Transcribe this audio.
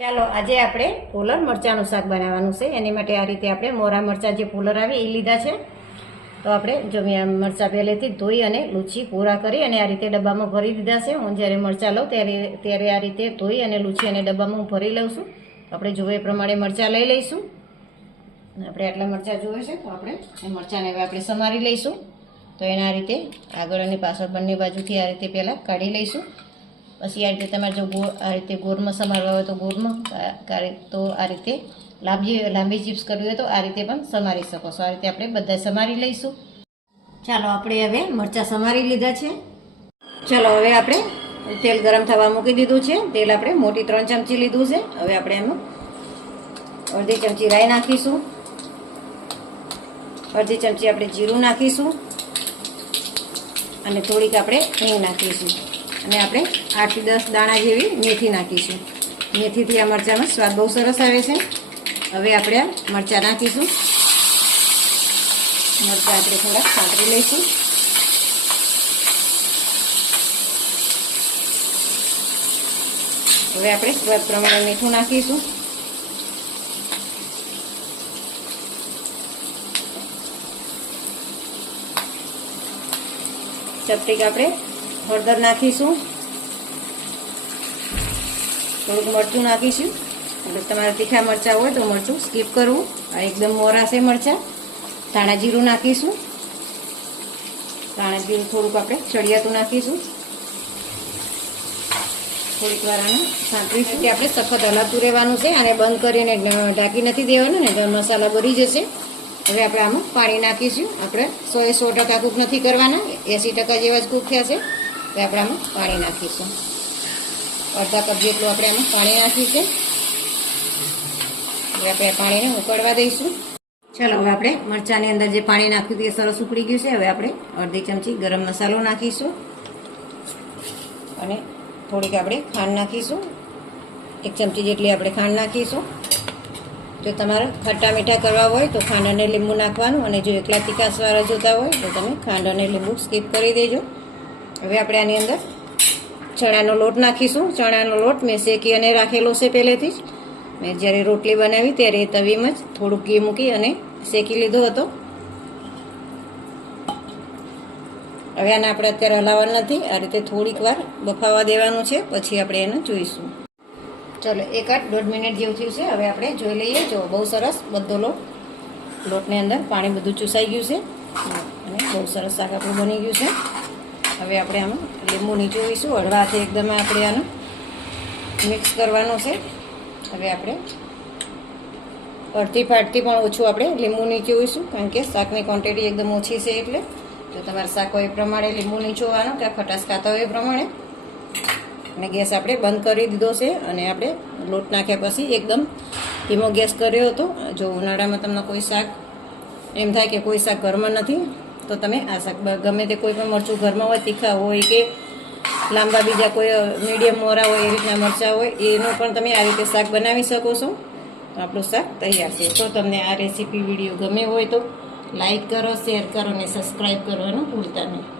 ચાલો, આજે આપણે પોલર મરચાંનું શાક બનાવવાનું છે. એની માટે આ રીતે આપણે મોરા મરચાં જે પોલર આવે એ લીધા છે. તો આપણે જો મેં મરચાં પહેલેથી ધોઈ અને લૂછી પૂરા કરી અને આ રીતે ડબ્બામાં ભરી દીધા છે. હું જ્યારે મરચાં લઉં ત્યારે ત્યારે આ રીતે ધોઈ અને લૂછી અને ડબ્બામાં હું ભરી લઉં છું. આપણે જોઈએ એ પ્રમાણે મરચાં લઈ લઈશું. આપણે આટલા મરચાં જોઈએ છે, તો આપણે એ મરચાંને હવે આપણે સમારી લઈશું. તો એના રીતે આગળ અને પાછળ બંને બાજુથી આ રીતે પહેલાં કાઢી લઈશું. પછી આ રીતે તમારે જો ગોળ, આ રીતે ગોળમાં સમારવા હોય તો ગોળમાં તો આ રીતે લાંબી લાંબી ચિપ્સ કરવી હોય તો આ રીતે પણ સમારી શકો છો. આ રીતે આપણે બધા સમારી લઈશું. ચાલો, આપણે હવે મરચાં સમારી લીધા છે. ચાલો, હવે આપણે તેલ ગરમ થવા મૂકી દીધું છે. તેલ આપણે મોટી ત્રણ ચમચી લીધું છે. હવે આપણે એમાં અડધી ચમચી રાઈ નાખીશું. અડધી ચમચી આપણે જીરું નાખીશું. અને થોડીક આપણે હિંગ નાખીશું. અને આપણે આઠથી દસ દાણા જેવી મેથી નાખીશું. મેથીથી આ મરચાંનો સ્વાદ બહુ સરસ આવે છે. હવે આપણે આ મરચાં નાખીશું. મરચાં આપણે થોડાક સાંતળી લઈશું. હવે આપણે સ્વાદ પ્રમાણે મીઠું નાખીશું. ચપટીક આપણે હળદર નાખીશું. થોડુંક મરચું નાખીશું. એટલે તમારે તીખા મરચાં હોય તો મરચું સ્કીપ કરવું. આ એકદમ મોરા છે મરચાં. ધાણા જીરું નાખીશું. ધાણા જીરું થોડુંક આપણે ચડિયાતું નાખીશું. થોડીક વાર આને સાંકળીશું કે આપણે સખત હલાતું રહેવાનું છે. અને બંધ કરીને ઢાંકી નથી દેવાનું ને તો મસાલા બળી જશે. હવે આપણે આમાં પાણી નાખીશું. આપણે સો એ સો ટકા કૂક નથી કરવાના. એંસી ટકા જેવા જ કૂક થયા છે. આપણે આમાં પાણી નાખીશું. અડધા કપ જેટલું આપણે આમાં પાણી નાખીશું. હવે આપણે પાણીને ઉકળવા દઈશું. ચાલો, હવે આપણે મરચાંની અંદર જે પાણી નાખ્યું હતું એ સરસ ઉકળી ગયું છે. હવે આપણે અડધી ચમચી ગરમ મસાલો નાખીશું. અને થોડીક આપણે ખાંડ નાખીશું. એક ચમચી જેટલી આપણે ખાંડ નાખીશું. જો તમારે ખટ્ટા મીઠા કરવા હોય તો ખાંડ અને લીંબુ નાખવાનું. અને જો એકલા તીખાસવાળા જોતા હોય તો તમે ખાંડ અને લીંબુ સ્કીપ કરી દેજો. હવે આપણે આની અંદર ચણાનો લોટ નાખીશું. ચણાનો લોટ મેં શેકી અને રાખેલો છે પહેલેથી જ. મેં જ્યારે રોટલી બનાવી ત્યારે તવીમાં જ થોડુંક ઘી મૂકી અને શેકી લીધો હતો. હવે આને આપણે અત્યારે હલાવવાનું નથી. આ રીતે થોડીક વાર બફાવા દેવાનું છે. પછી આપણે એને જોઈશું. ચલો, એક આઠ દોઢ મિનિટ જેવું થયું છે. હવે આપણે જોઈ લઈએ. જો, બહુ સરસ બધો લોટ લોટની અંદર પાણી બધું ચૂસાઈ ગયું છે. અને બહુ સરસ શાક આપણું બની ગયું છે. હવે આપણે આમાં લીંબુ નીચોવીશું હળવાથી એકદમ આપણે આનું મિક્સ કરવાનું છે. હવે આપણે અડધી ફાટથી પણ ઓછું આપણે લીંબુ નીચોવીશું કારણ કે શાકની ક્વોન્ટિટી એકદમ ઓછી છે એટલે. તો તમારે શાક હોય એ પ્રમાણે લીંબુ નીચોવાનું કે ખટાશ ખાતા હોય એ પ્રમાણે. અને ગેસ આપણે બંધ કરી દીધો છે અને આપણે લોટ નાખ્યા પછી એકદમ ધીમો ગેસ કર્યો હતો. જો ઉનાળામાં તમને કોઈ શાક એમ થાય કે કોઈ શાક ઘરમાં નથી તો તમે આ શાક ગમે તે કોઈ પણ મરચું ઘરમાં હોય, તીખા હોય કે લાંબા બીજા કોઈ મીડિયમ મોરા હોય, એ રીતના મરચાં હોય, એનું પણ તમે આ રીતે શાક બનાવી શકો છો. તો આપણું શાક તૈયાર છે. તો તમને આ રેસીપી વીડિયો ગમે હોય તો લાઈક કરો શેર કરો અને સબસ્ક્રાઈબ કરવાનું ભૂલતા નહીં.